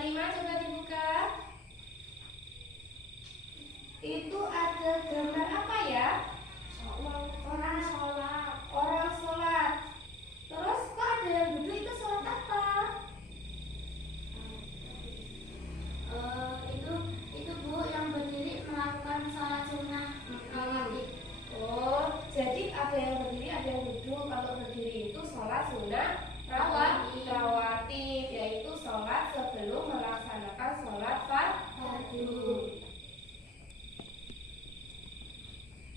5 coba dibuka. Itu ada gambar apa ya? Orang sholat. Terus kok ada yang duduk, itu sholat apa? Itu Bu yang berdiri melakukan sholat sunnah rawatib. Oh, jadi ada yang berdiri, ada yang duduk. Kalau berdiri itu sholat sunnah rawatib, yaitu sholat sebelum melaksanakan sholat fardu.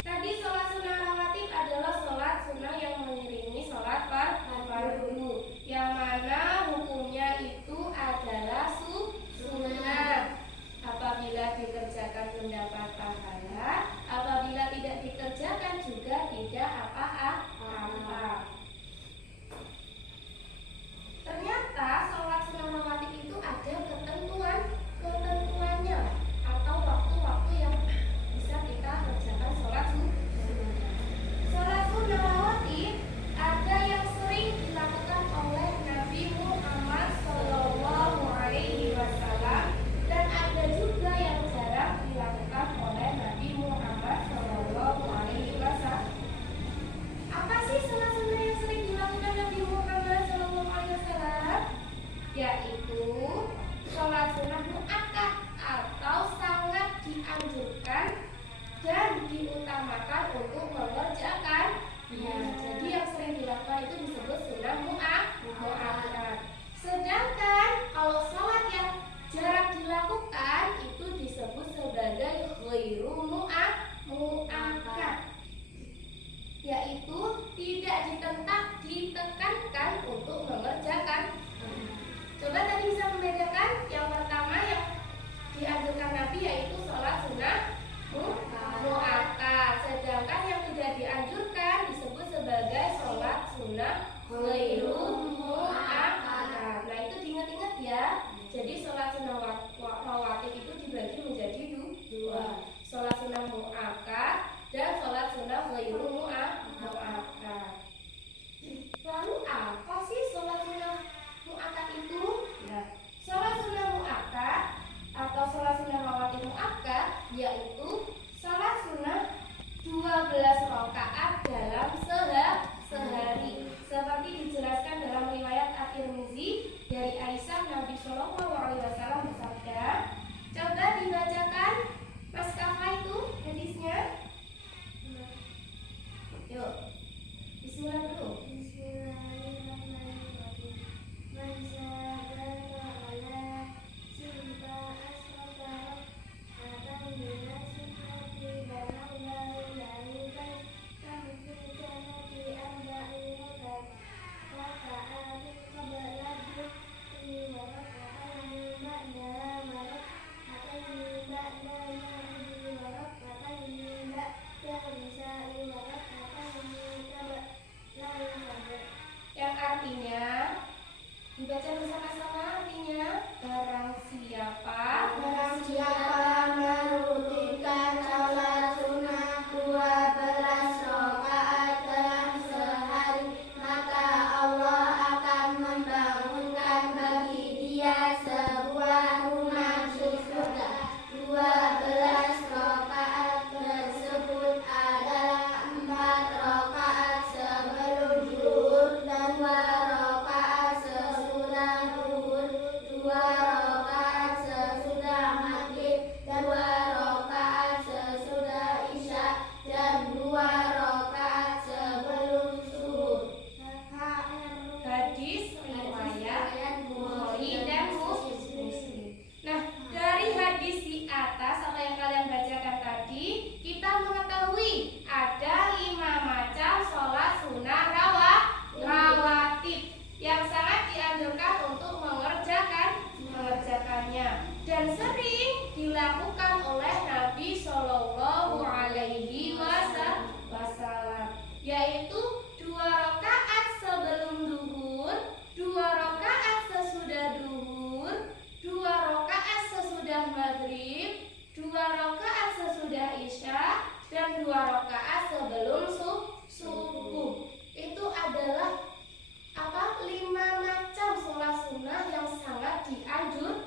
Tadi sholat sunnah rawatib adalah sholat sunnah yang mengiringi sholat fardu, yang mana hukumnya itu adalah sunnah. Apabila dikerjakan mendapat pahala, apabila tidak dikerjakan juga tidak apa-apa. Ternyata sholat sunnah rawatib itu ada ketentuannya atau waktu-waktu yang bisa kita kerjakan sholat sunnah. Sholat sunnah rawatib ada yang sering dilakukan oleh Nabi Muhammad SAW, dan ada juga yang jarang dilakukan oleh Nabi Muhammad SAW. Apa sih sholat sunnah yang sering dilakukan Nabi Muhammad SAW? Yaitu sholat sunnah mu'akkad atau sangat dianjurkan dan diutamakan untuk mengerjakan. Jadi yang sering dilakukan itu disebut sunnah mu'akkad. Sedangkan kalau sholat yang jarang dilakukan itu disebut sebagai ghairu mu'akkad, yaitu tidak ditekankan untuk mengerjakan. Coba tadi bisa membedakan. Yang pertama yang dianjurkan Nabi yaitu sholat sunnah mu'akkad, sedangkan yang tidak dianjurkan disebut sebagai sholat sunnah ghairu mu'akkad. Nah itu diingat-ingat ya. Jadi sholat sunnah rawatib itu dibagi menjadi dua, sholat sunnah mu'akkad dan sholat sunnah ghairu mu'akkad. Lalu apa sih sholat sunnah mu'akkad itu? Nah, sholat sunnah mu'akkad atau sholat sunnah rawatib mu'akkad yaitu sholat sunnah 12 rakaat dalam sehari, seperti dijelaskan dalam riwayat At-Tirmizi dari Aisyah. Nabi Shallallahu Alaihi Wasallam bersabda, coba dibacakan Mas Kafa itu hadisnya. Yuk, bismillah dulu. Yang artinya dibaca bersama-sama, artinya barang siapa merutikan sholat sunnah 12 rakaat dalam sehari, maka Allah akan membangunkan bagi dia sebuah rumah di surga. 12 rakaat tersebut adalah 4 rakaat sebelum zuhur dan 2 rakaat sesudah zuhur, 2 rakaat sesudah maghrib dan 2 rakaat sesudah isya dan 2 rakaat sebelum subuh. Hadis riwayat Bukhari dan Muslim. Nah, dari hadis di atas apa yang kalian bacakan tadi, kita mengetahui ada 5 macam sholat sunnah rawatib yang sangat dianjurkan untuk mengerjakannya dan sering dilakukan oleh Nabi Shallallahu Alaihi Wasallam, yaitu 2 rakaat sebelum duhur, 2 rakaat sesudah duhur, 2 rakaat sesudah maghrib, 2 rakaat sesudah isya dan 2 rakaat sebelum subuh. Itu adalah 5 macam sholat sunnah yang sangat dianjurkan.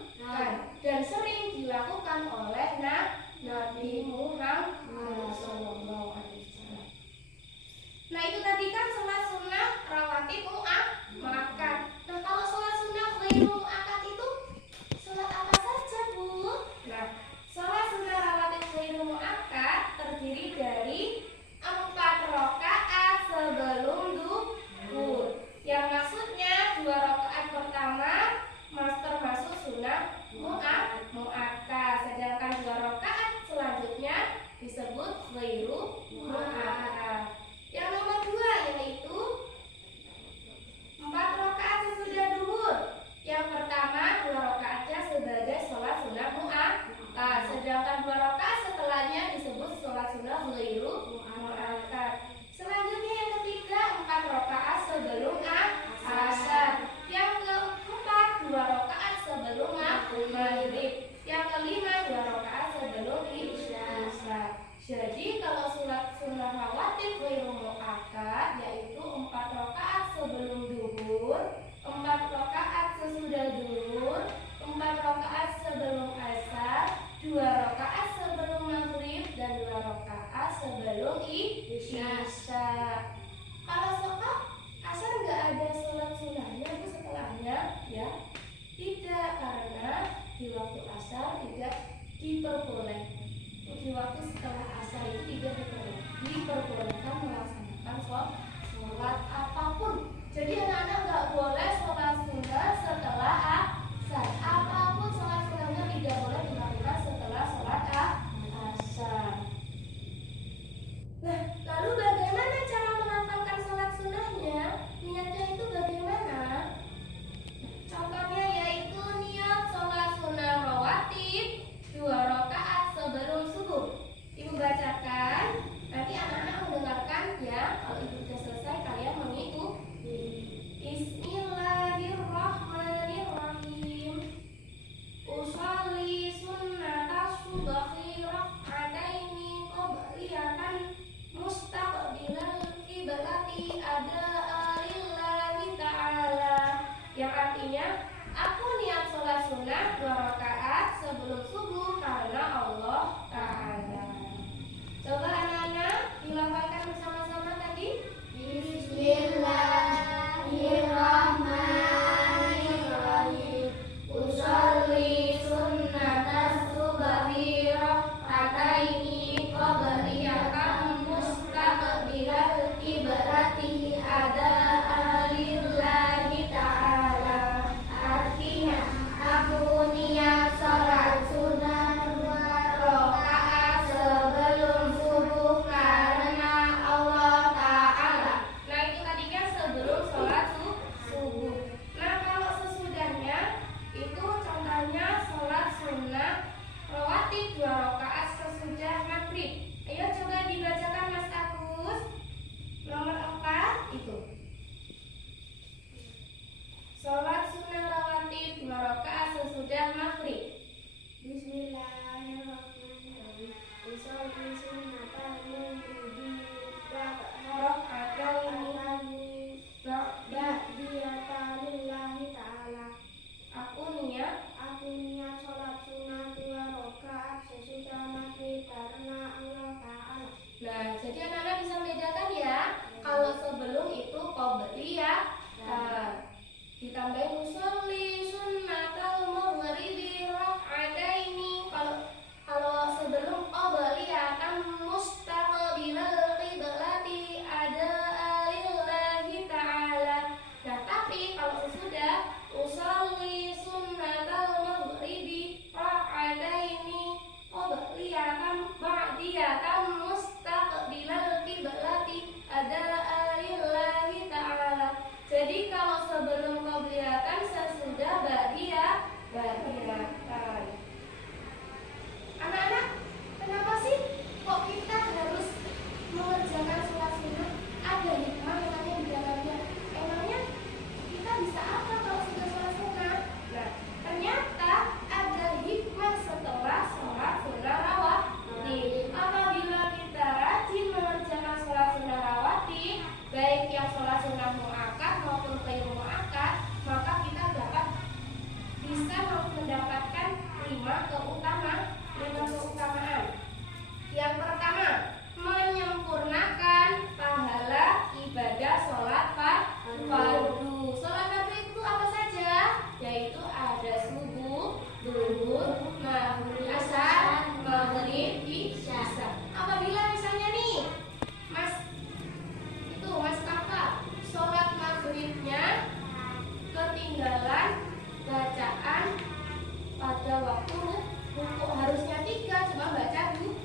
tinggal waktu ruku harusnya 3 cuma baca 2.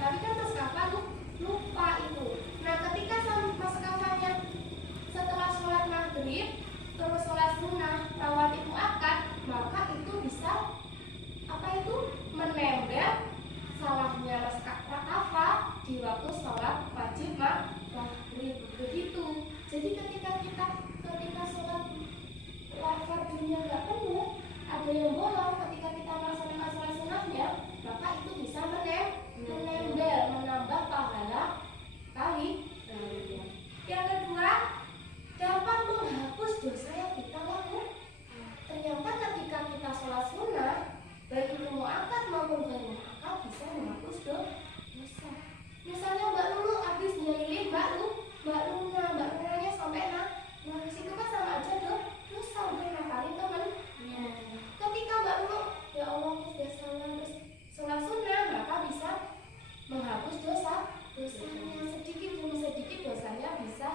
Tapi kan Mas Kafa lupa itu. Nah, ketika Mas Kafanya setelah sholat maghrib terus sholat sunnah rawatib muakkad, maka itu bisa menembel salahnya Mas Kafa di waktu sholat wajib maghrib. Begitu. Jadi ketika sholat fardunya nggak penuh, ada yang bolong, ketika kita melaksanakan sholat sunnahnya, maka itu bisa menembel, menambah pahala kali. Yang kedua, dapat menghapus dosa yang kita lakukan. Ternyata ketika kita sholat sunnah, baik itu muakkad maupun ghairi muakkad, bisa menghapus dosa. Misalnya Mbak Lulu habis nyelilin Mbak Lunanya sampai nangis, itu kan sama aja dosa, udah ngapalin temennya. Ketika Mbak Lulu, ya Allah sudah salah terus sholat sunnah, maka bisa menghapus dosanya. Sedikit demi sedikit dosanya bisa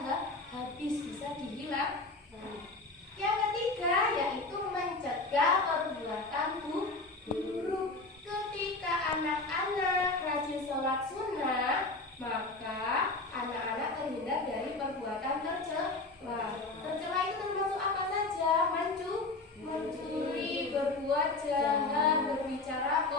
habis, bisa dihilang. Yang ketiga yaitu mencegah perbuatan buruk. Ketika anak-anak rajin sholat sunnah, maka anak-anak terhindar dari perbuatan tercela. Tercela itu termasuk apa saja? Mencuri, berbuat jahat, berbicara